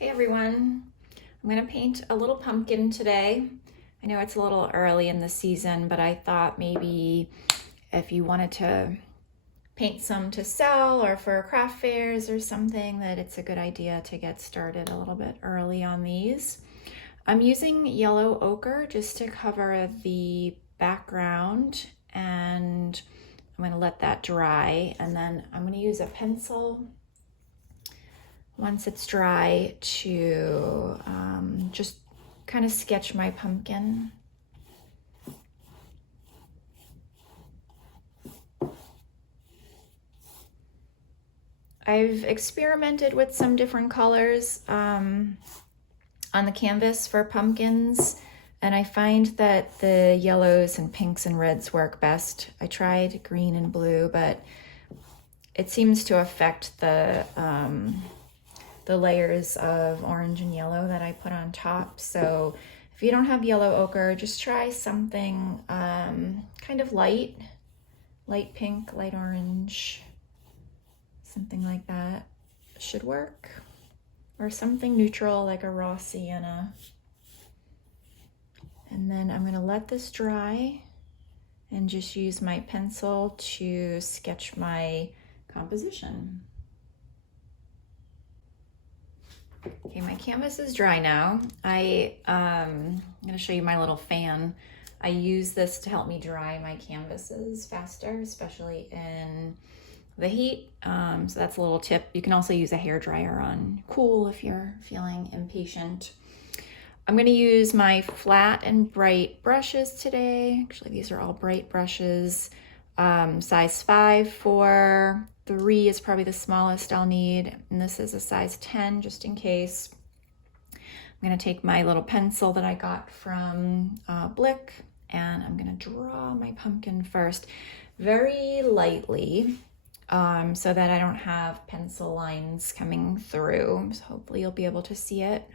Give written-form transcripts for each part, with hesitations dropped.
Hey everyone, I'm going to paint a little pumpkin today. I know it's a little early in the season, but I thought maybe if you wanted to paint some to sell or for craft fairs or something, that it's a good idea to get started a little bit early on these. I'm using yellow ochre just to cover the background, and I'm going to let that dry, and then I'm going to use a pencil once it's dry to just kind of sketch my pumpkin. I've experimented with some different colors on the canvas for pumpkins, and I find that the yellows and pinks and reds work best. I tried green and blue, but it seems to affect the layers of orange and yellow that I put on top. So if you don't have yellow ochre, just try something kind of light pink, light orange, something like that should work. Or something neutral like a raw sienna. And then I'm gonna let this dry and just use my pencil to sketch my composition. Okay, my canvas is dry now. I'm gonna show you my little fan. I use this to help me dry my canvases faster, especially in the heat. So that's a little tip. You can also use a hair dryer on cool if you're feeling impatient. I'm gonna use my flat and bright brushes today. Actually, these are all bright brushes. Size 5 for 3 is probably the smallest I'll need, and this is a size 10 just in case. I'm gonna take my little pencil that I got from Blick, and I'm gonna draw my pumpkin first very lightly so that I don't have pencil lines coming through. So hopefully you'll be able to see it.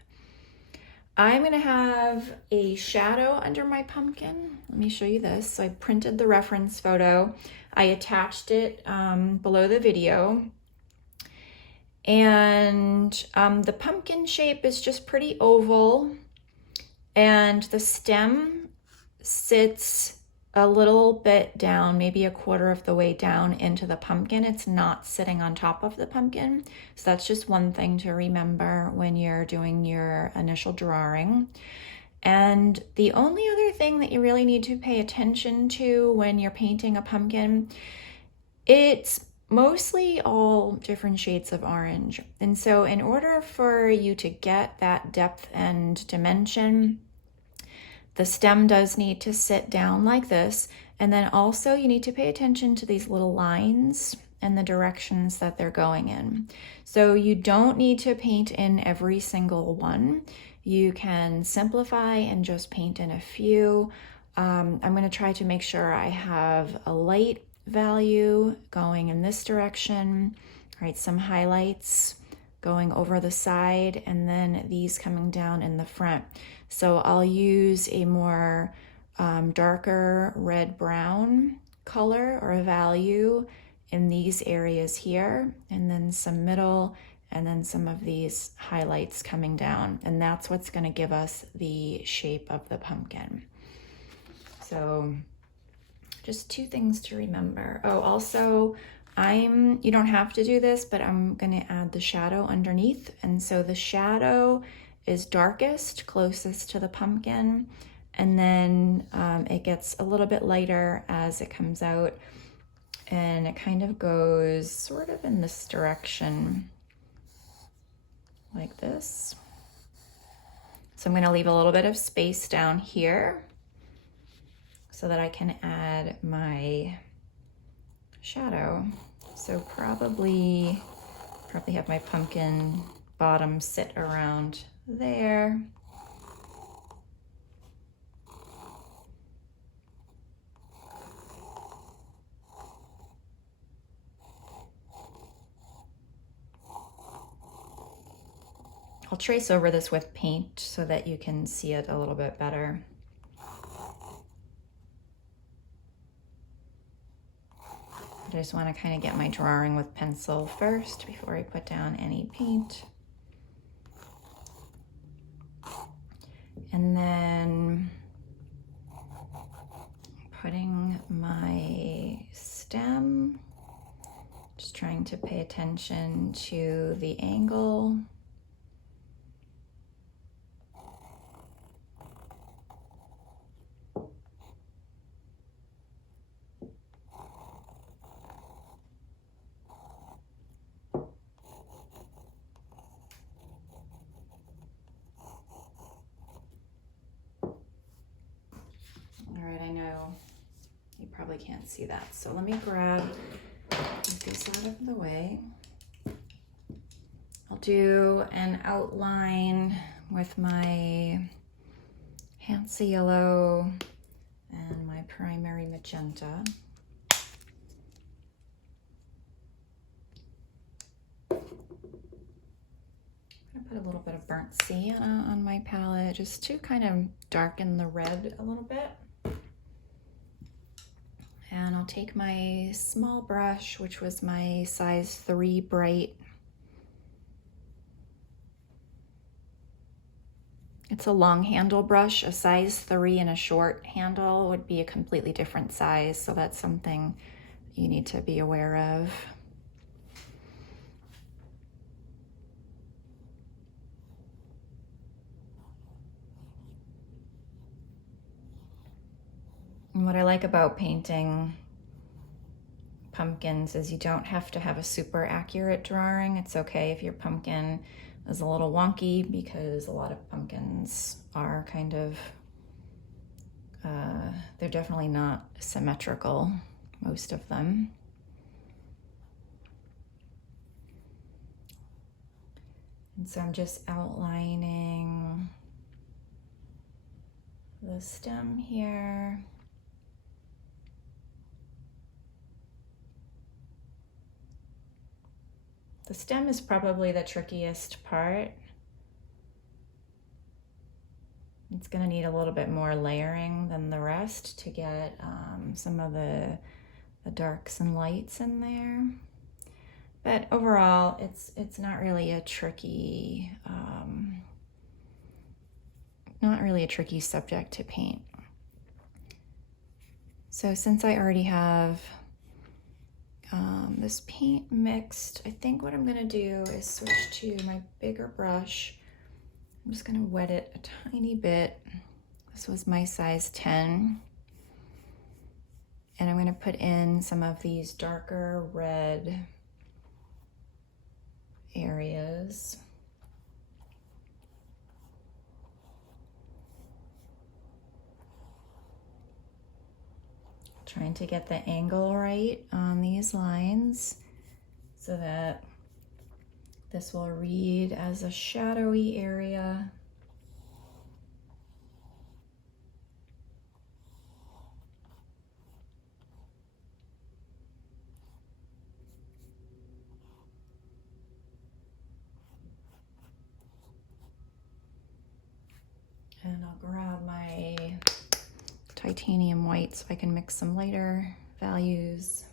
I'm gonna have a shadow under my pumpkin. Let me show you this. So I printed the reference photo. I attached it below the video. And the pumpkin shape is just pretty oval. And the stem sits a little bit down, maybe a quarter of the way down into the pumpkin. It's not sitting on top of the pumpkin. So that's just one thing to remember when you're doing your initial drawing. And the only other thing that you really need to pay attention to when you're painting a pumpkin, it's mostly all different shades of orange. And so in order for you to get that depth and dimension, the stem does need to sit down like this, and then also you need to pay attention to these little lines and the directions that they're going in. So you don't need to paint in every single one. You can simplify and just paint in a few. I'm going to try to make sure I have a light value going in this direction, right? Some highlights going over the side, and then these coming down in the front. So I'll use a more darker red-brown color or a value in these areas here, and then some middle, and then some of these highlights coming down. And that's what's gonna give us the shape of the pumpkin. So just 2 things to remember. Oh, also, you don't have to do this, but I'm gonna add the shadow underneath. And so the shadow is darkest, closest to the pumpkin, and then it gets a little bit lighter as it comes out, and it kind of goes sort of in this direction, like this. So I'm gonna leave a little bit of space down here so that I can add my shadow. So probably have my pumpkin bottom sit around there. I'll trace over this with paint so that you can see it a little bit better. I just want to kind of get my drawing with pencil first before I put down any paint. And then putting my stem, just trying to pay attention to the angle. All right, I know you probably can't see that, so let me grab this out of the way. I'll do an outline with my Hansa yellow and my primary magenta. I'm gonna put a little bit of burnt sienna on my palette just to kind of darken the red a little bit. And I'll take my small brush, which was my size 3 bright. It's a long handle brush. A size 3 and a short handle would be a completely different size, so that's something you need to be aware of. And what I like about painting pumpkins is you don't have to have a super accurate drawing. It's okay if your pumpkin is a little wonky, because a lot of pumpkins are kind of, they're definitely not symmetrical, most of them. And so I'm just outlining the stem here. The stem is probably the trickiest part. It's going to need a little bit more layering than the rest to get some of the darks and lights in there. But overall, it's not really a tricky, subject to paint. So since I already have this paint mixed, I think what I'm gonna do is switch to my bigger brush. I'm just gonna wet it a tiny bit. This was my size 10. And I'm gonna put in some of these darker red areas. Trying to get the angle right on these lines so that this will read as a shadowy area. And I'll grab my titanium white so I can mix some lighter values.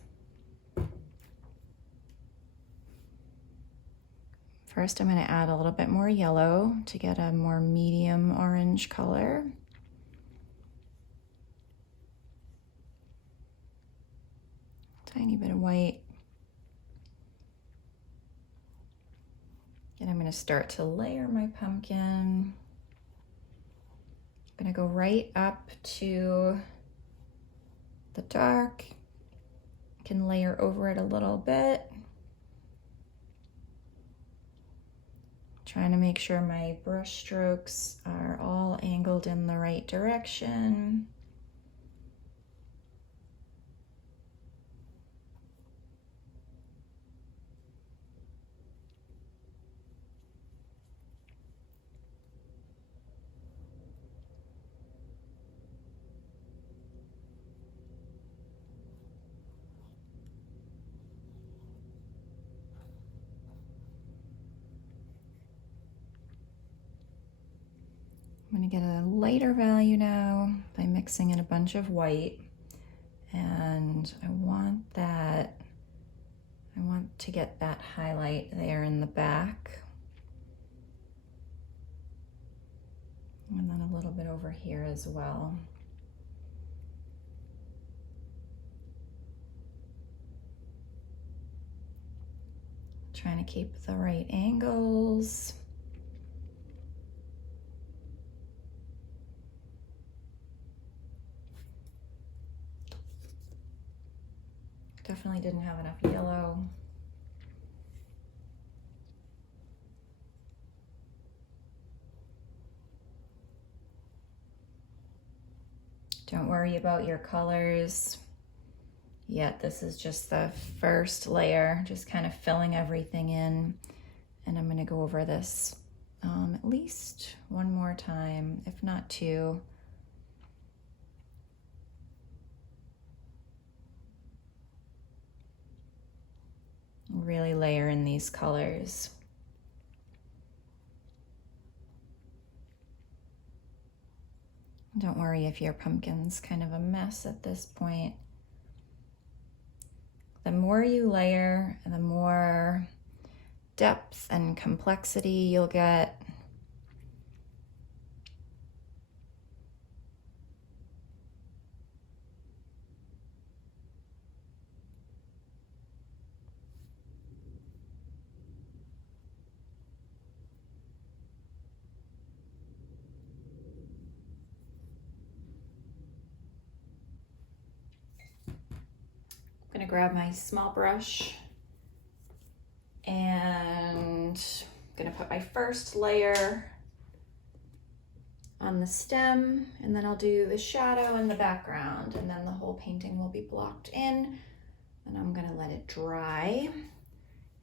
First, I'm going to add a little bit more yellow to get a more medium orange color. Tiny bit of white. And I'm going to start to layer my pumpkin. I'm going to go right up to the dark. I can layer over it a little bit. Trying to make sure my brush strokes are all angled in the right direction. I'm going to get a lighter value now by mixing in a bunch of white, and I want to get that highlight there in the back, and then a a little bit over here as well. Trying to keep the right angles. Definitely didn't have enough yellow. Don't worry about your colors yet. This is just the first layer, just kind of filling everything in. And I'm gonna go over this at least one more time, if not two. Really layer in these colors. Don't worry if your pumpkin's kind of a mess at this point. The more you layer, the more depth and complexity you'll get. I'm gonna grab my small brush and I'm gonna put my first layer on the stem, and then I'll do the shadow in the background, and then the whole painting will be blocked in. And I'm gonna let it dry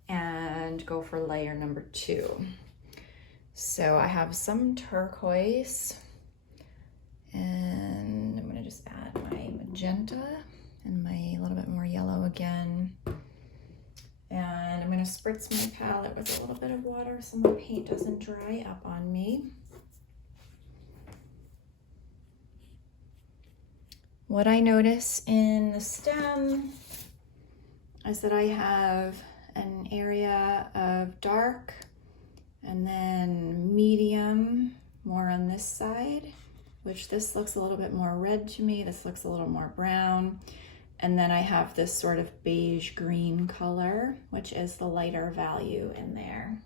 and go for layer number 2. So I have some turquoise, and I'm gonna just add my magenta and my little bit more yellow again. And I'm gonna spritz my palette with a little bit of water so my paint doesn't dry up on me. What I notice in the stem is that I have an area of dark and then medium more on this side, which this looks a little bit more red to me. This looks a little more brown. And then I have this sort of beige green color, which is the lighter value in there.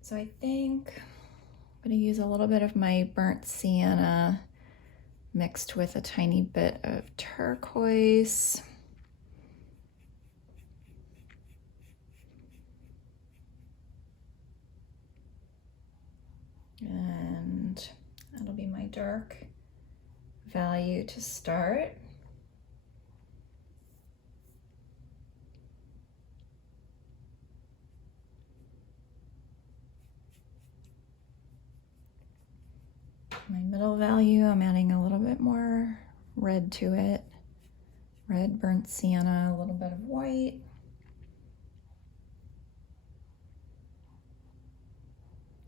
So I think I'm gonna use a little bit of my burnt sienna mixed with a tiny bit of turquoise. And that'll be my dark value to start. My middle value, I'm adding a little bit more red to it. Red, burnt sienna, a little bit of white.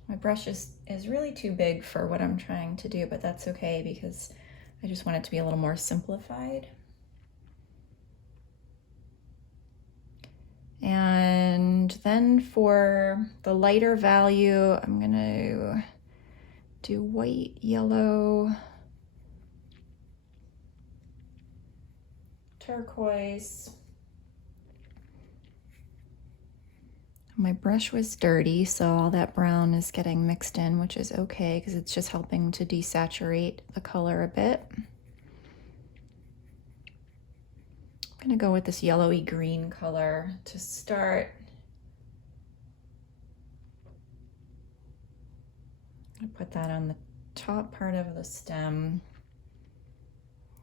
My brush is really too big for what I'm trying to do, but that's okay because I just want it to be a little more simplified. And then for the lighter value, I'm gonna do white, yellow, turquoise. My brush was dirty, so all that brown is getting mixed in, which is okay because it's just helping to desaturate the color a bit. I'm gonna go with this yellowy green color to start. I'm gonna put that on the top part of the stem.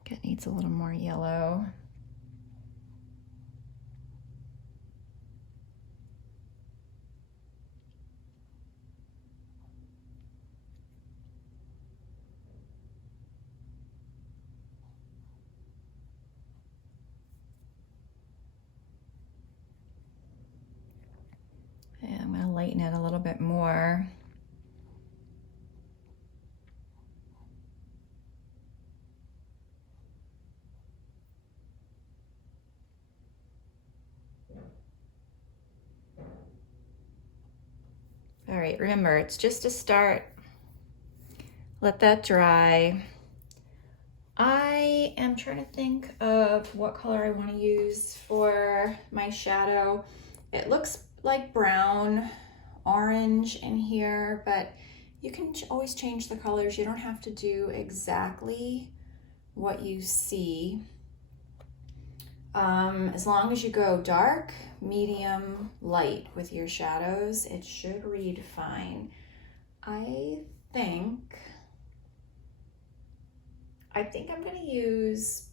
It needs a little more yellow. And I'm gonna lighten it a little bit more. All right, remember, it's just a start. Let that dry. I am trying to think of what color I want to use for my shadow. It looks like brown, orange in here, but you can always change the colors. You don't have to do exactly what you see. As long as you go dark, medium, light with your shadows, it should read fine. I think I'm going to use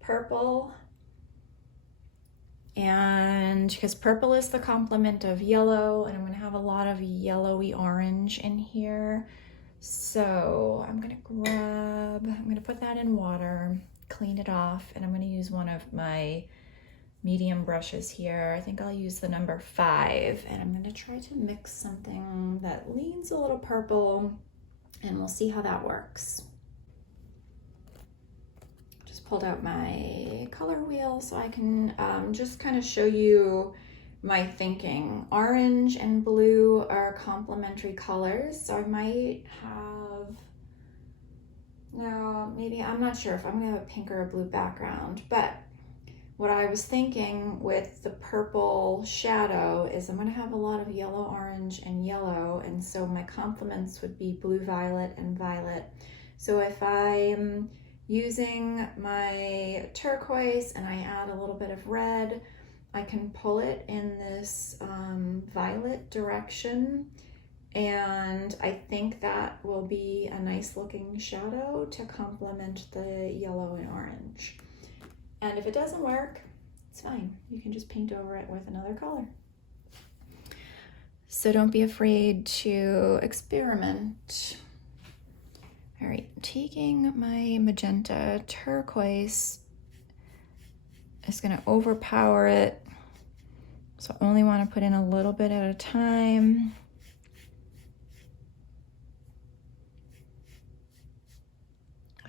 purple, and because purple is the complement of yellow, and I'm going to have a lot of yellowy orange in here. So I'm going to put that in water, clean it off, and I'm going to use one of my medium brushes here. I think I'll use the number 5, and I'm going to try to mix something that leans a little purple, and we'll see how that works. Just pulled out my color wheel so I can just kind of show you my thinking. Orange and blue are complementary colors, so I might have, no, maybe, I'm not sure if I'm gonna have a pink or a blue background, but what I was thinking with the purple shadow is I'm gonna have a lot of yellow, orange, and yellow, and so my complements would be blue, violet, and violet. So if I'm using my turquoise and I add a little bit of red, I can pull it in this violet direction, and I think that will be a nice looking shadow to complement the yellow and orange. And if it doesn't work, it's fine. You can just paint over it with another color. So don't be afraid to experiment. All right, taking my magenta turquoise is going to overpower it. So I only want to put in a little bit at a time.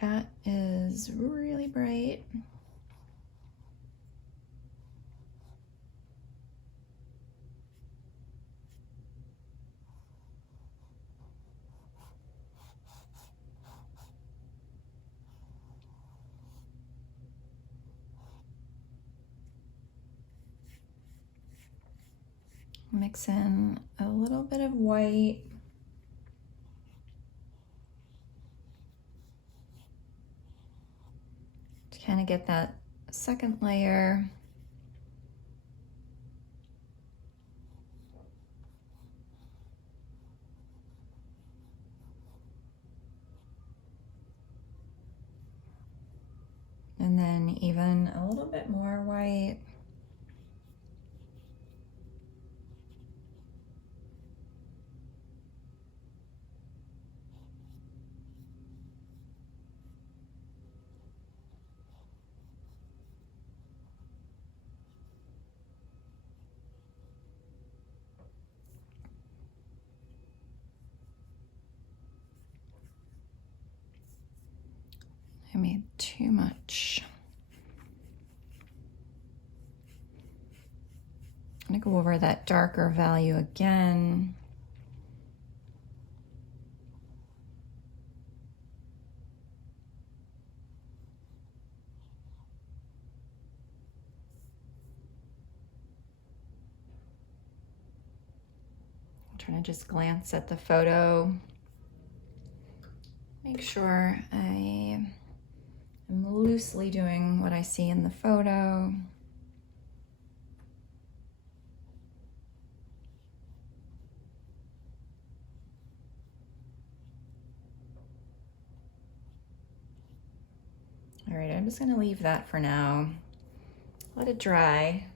That is really bright. Mix in a little bit of white. To kind of get that second layer. And then even a little bit more white. I made too much. I'm gonna go over that darker value again. I'm trying to just glance at the photo. Make sure I am loosely doing what I see in the photo. All right, I'm just gonna leave that for now. Let it dry.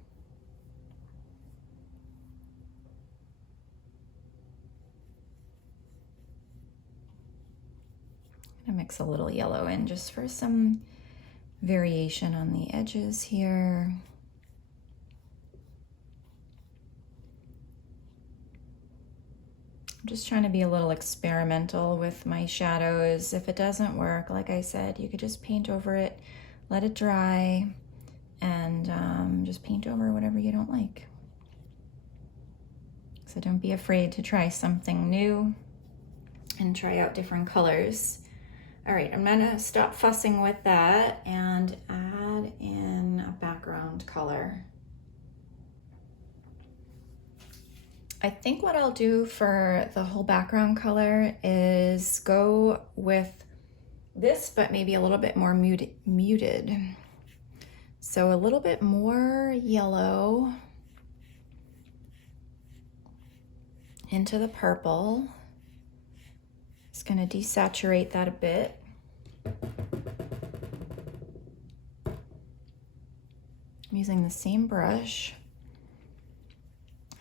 I'm gonna mix a little yellow in just for some variation on the edges here. I'm just trying to be a little experimental with my shadows. If it doesn't work, like I said, you could just paint over it, let it dry, and just paint over whatever you don't like. So don't be afraid to try something new and try out different colors. All right, I'm gonna stop fussing with that and add in a background color. I think what I'll do for the whole background color is go with this, but maybe a little bit more muted. So a little bit more yellow into the purple. Just gonna desaturate that a bit. I'm using the same brush.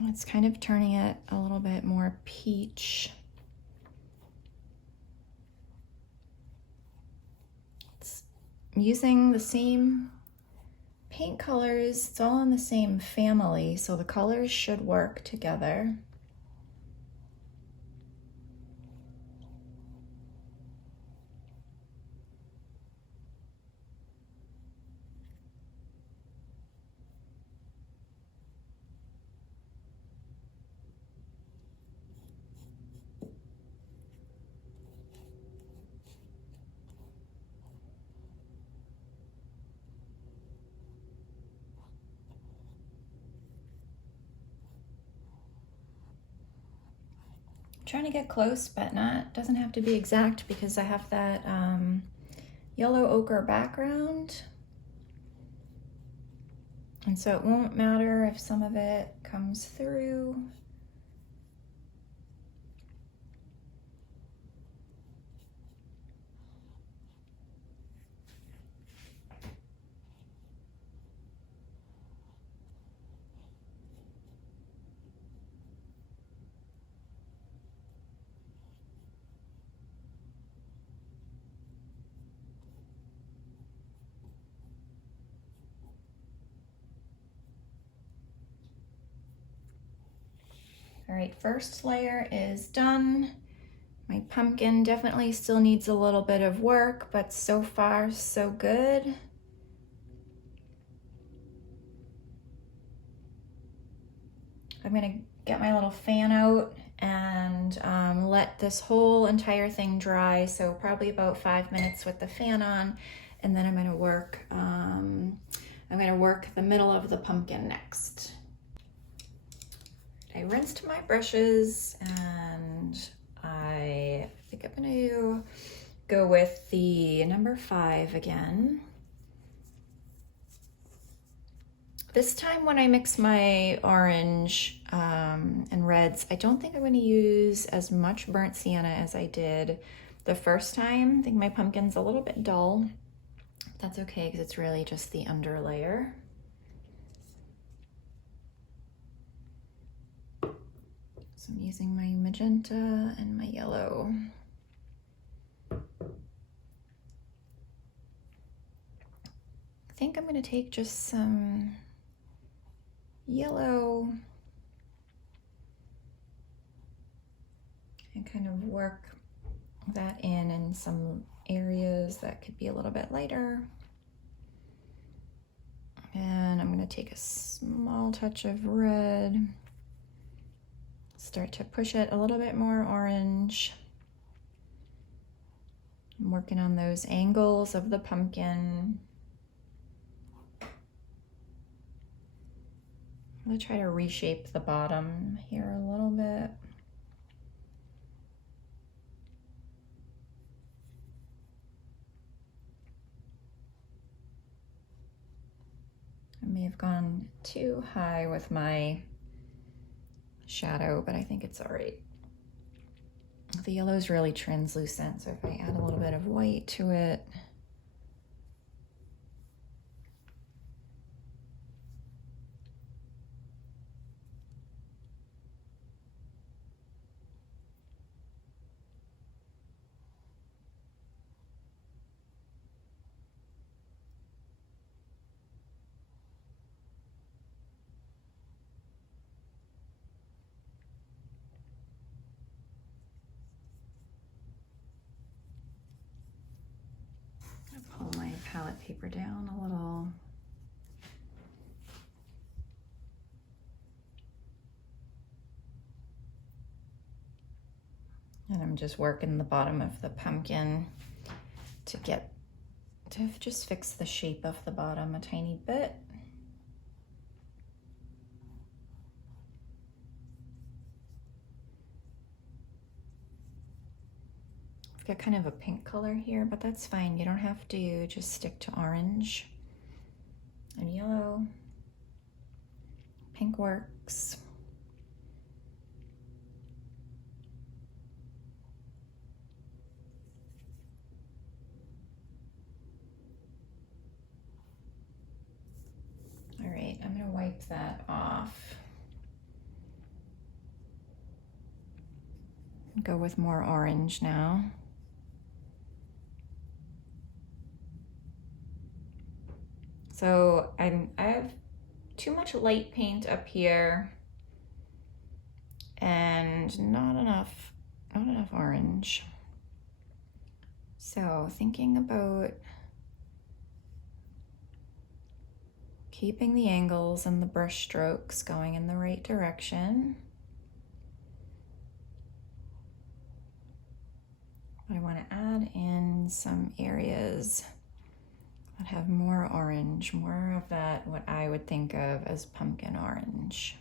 It's kind of turning it a little bit more peach. I'm using the same paint colors. It's all in the same family, so the colors should work together. Trying to get close, but doesn't have to be exact because I have that yellow ochre background. And so it won't matter if some of it comes through. All right, first layer is done. My pumpkin definitely still needs a little bit of work, but so far so good. I'm gonna get my little fan out and let this whole entire thing dry. So probably about 5 minutes with the fan on, and then I'm gonna work the middle of the pumpkin next. I rinsed my brushes and I think I'm gonna go with the number 5 again. This time when I mix my orange and reds, I don't think I'm going to use as much burnt sienna as I did the first time. I think my pumpkin's a little bit dull. That's okay because it's really just the under layer. So I'm using my magenta and my yellow. I think I'm going to take just some yellow and kind of work that in some areas that could be a little bit lighter. And I'm going to take a small touch of red, start to push it a little bit more orange. I'm working on those angles of the pumpkin. I'm going to try to reshape the bottom here a little bit. I may have gone too high with my shadow, but I think it's all right. The yellow is really translucent, so if I add a little bit of white to it, pull my palette paper down a little. And I'm just working the bottom of the pumpkin to just fix the shape of the bottom a tiny bit. I've got kind of a pink color here, but that's fine. You don't have to just stick to orange and yellow. Pink works. All right, I'm gonna wipe that off. Go with more orange now. So I have too much light paint up here and not enough orange. So thinking about keeping the angles and the brush strokes going in the right direction. I want to add in some areas that have more orange, more of that, what I would think of as pumpkin orange.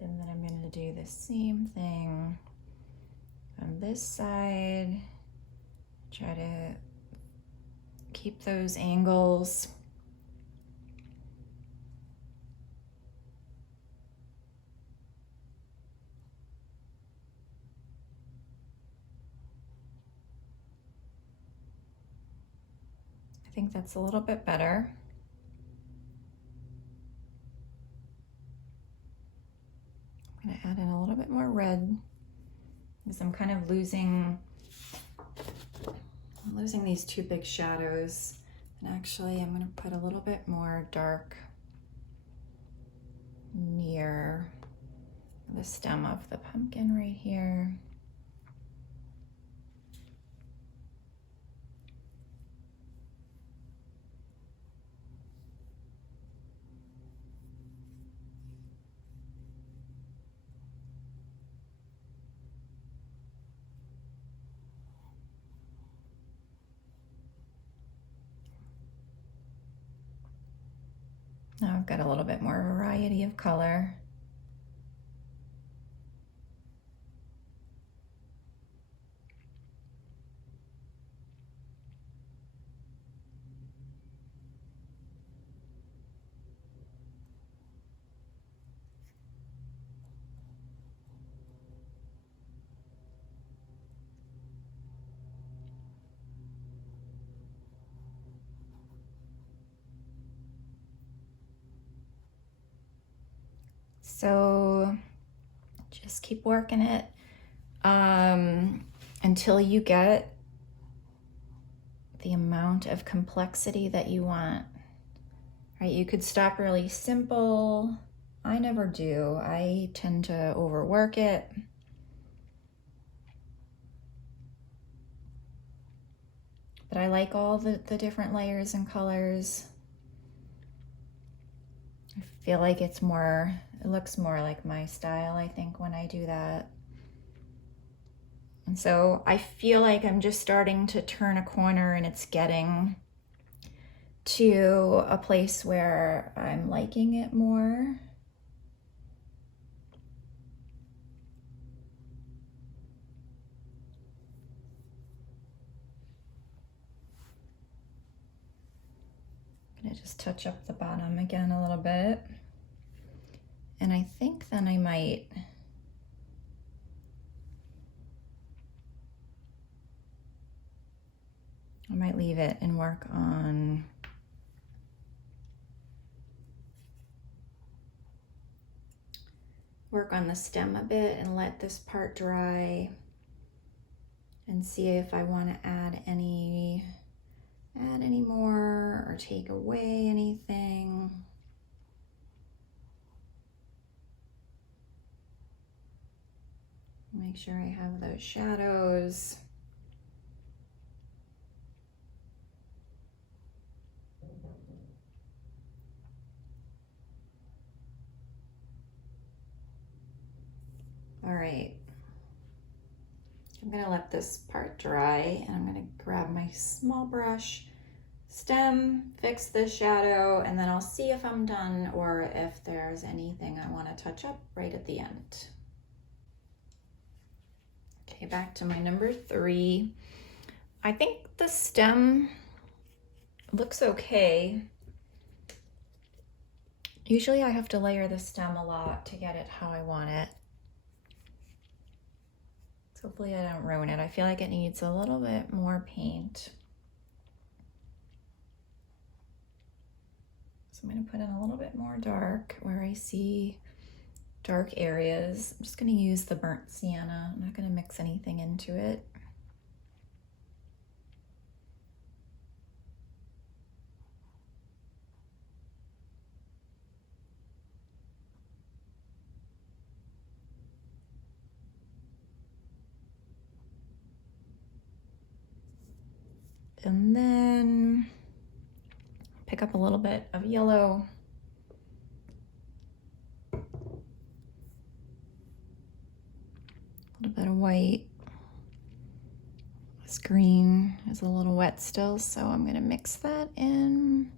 And then I'm going to do the same thing on this side. Try to keep those angles. I think that's a little bit better. I'm going to add in a little bit more red because I'm kind of losing these two big shadows. And actually I'm going to put a little bit more dark near the stem of the pumpkin right here. Now I've got a little bit more variety of color. So just keep working it until you get the amount of complexity that you want. Right? You could stop really simple. I never do. I tend to overwork it. But I like all the different layers and colors. I feel like it looks more like my style, I think, when I do that. And so I feel like I'm just starting to turn a corner and it's getting to a place where I'm liking it more. I'm gonna just touch up the bottom again a little bit. And I think then I might leave it and work on the stem a bit and let this part dry and see if I want to add any more or take away anything. Make sure I have those shadows. All right. I'm gonna let this part dry and I'm gonna grab my small brush, stem, fix the shadow, and then I'll see if I'm done or if there's anything I want to touch up right at the end. Okay, back to my number 3. I think the stem looks okay. Usually I have to layer the stem a lot to get it how I want it. So hopefully I don't ruin it. I feel like it needs a little bit more paint. So I'm going to put in a little bit more dark where I see dark areas. I'm just going to use the burnt sienna. I'm not going to mix anything into it. And then pick up a little bit of yellow. A little bit of white. This green is a little wet still, so I'm going to mix that in.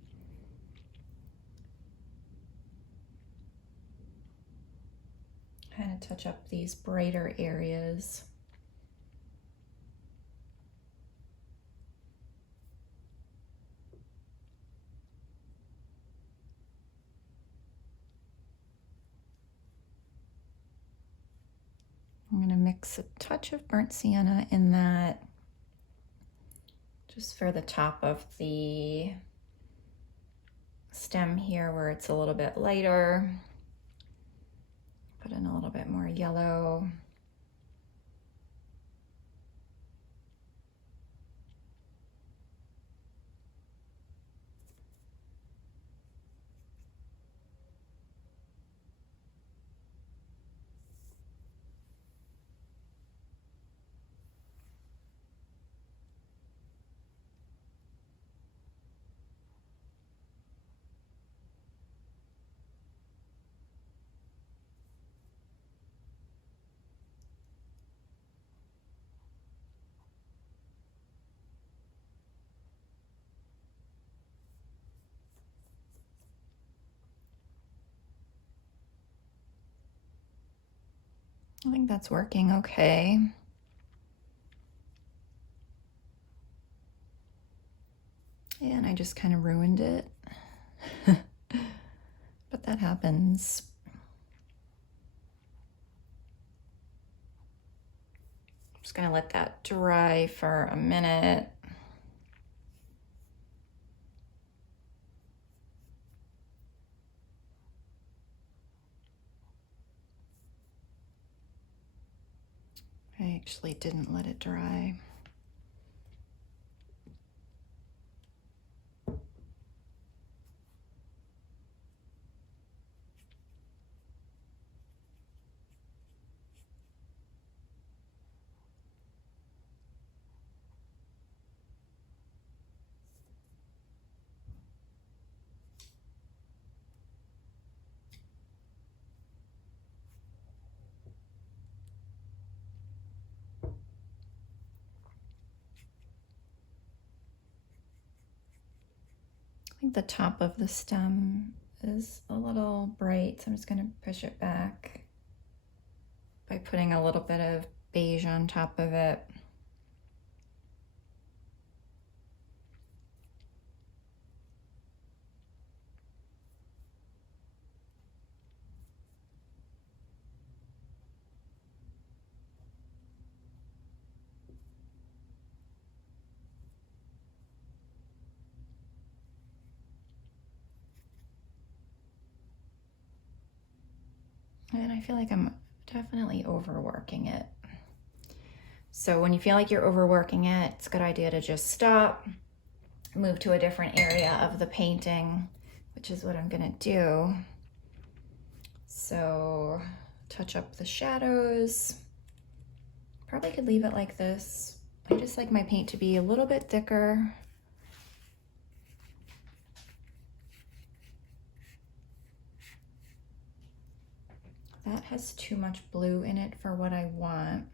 Kind of touch up these brighter areas. I'm going to mix a touch of burnt sienna in that just for the top of the stem here where it's a little bit lighter. Put in a little bit more yellow. I think that's working okay. And I just kind of ruined it. But that happens. I'm just gonna let that dry for a minute. I actually didn't let it dry. I think the top of the stem is a little bright, so I'm just going to push it back by putting a little bit of beige on top of it. And I feel like I'm definitely overworking it. So when you feel like you're overworking it, it's a good idea to just stop, move to a different area of the painting, which is what I'm gonna do. So touch up the shadows. Probably could leave it like this. I just like my paint to be a little bit thicker. That has too much blue in it for what I want.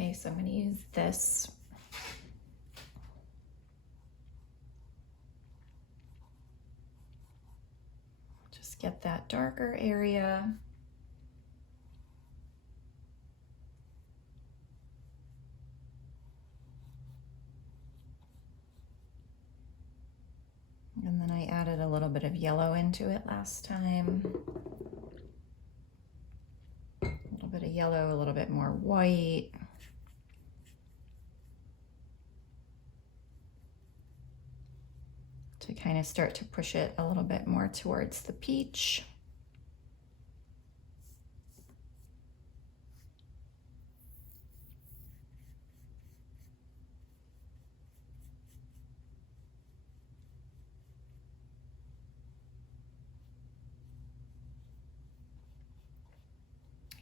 Okay, so I'm going to use this. Just get that darker area. And then I added a little bit of yellow into it last time. A little bit of yellow, a little bit more white. To kind of start to push it a little bit more towards the peach.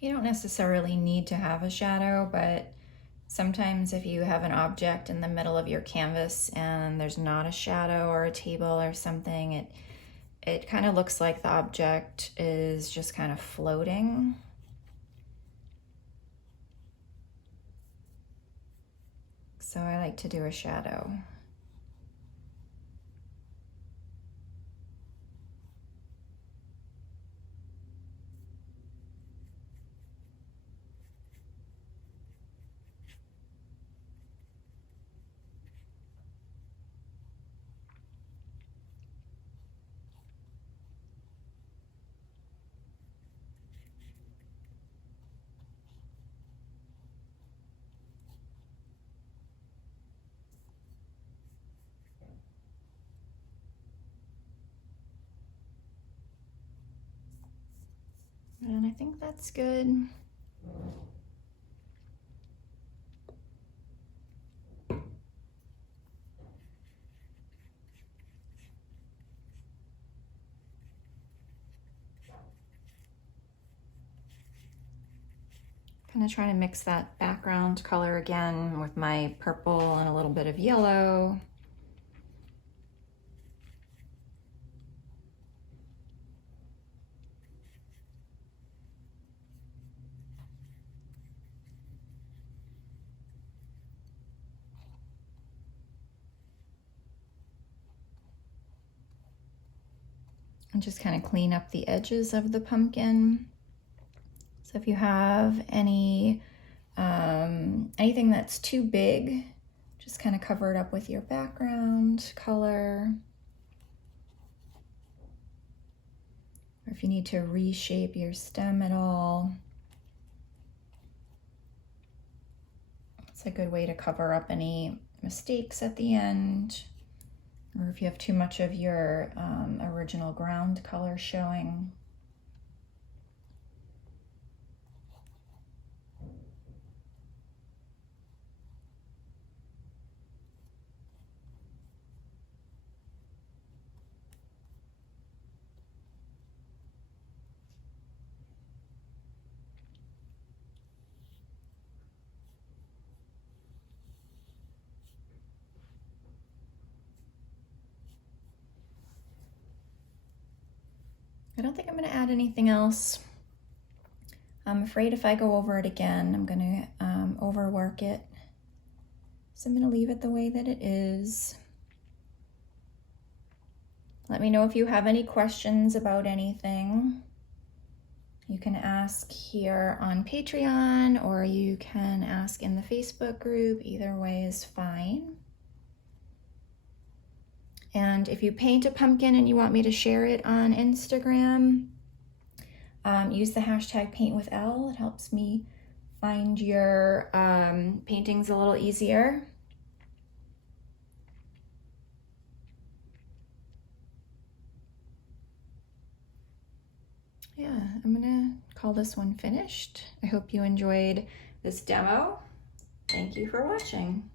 You don't necessarily need to have a shadow, but sometimes if you have an object in the middle of your canvas and there's not a shadow or a table or something, it kind of looks like the object is just kind of floating. So I like to do a shadow. And I think that's good. Kind of trying to mix that background color again with my purple and a little bit of yellow. And just kind of clean up the edges of the pumpkin. So if you have anything that's too big, just kind of cover it up with your background color. Or if you need to reshape your stem at all, it's a good way to cover up any mistakes at the end. Or if you have too much of your original ground color showing. I don't think I'm going to add anything else. I'm afraid if I go over it again, I'm going to overwork it. So I'm going to leave it the way that it is. Let me know if you have any questions about anything. You can ask here on Patreon, or you can ask in the Facebook group. Either way is fine. And if you paint a pumpkin and you want me to share it on Instagram, use the hashtag #PaintWithL. It helps me find your paintings a little easier. yeah, I'm gonna call this one finished. I hope you enjoyed this demo. Thank you for watching.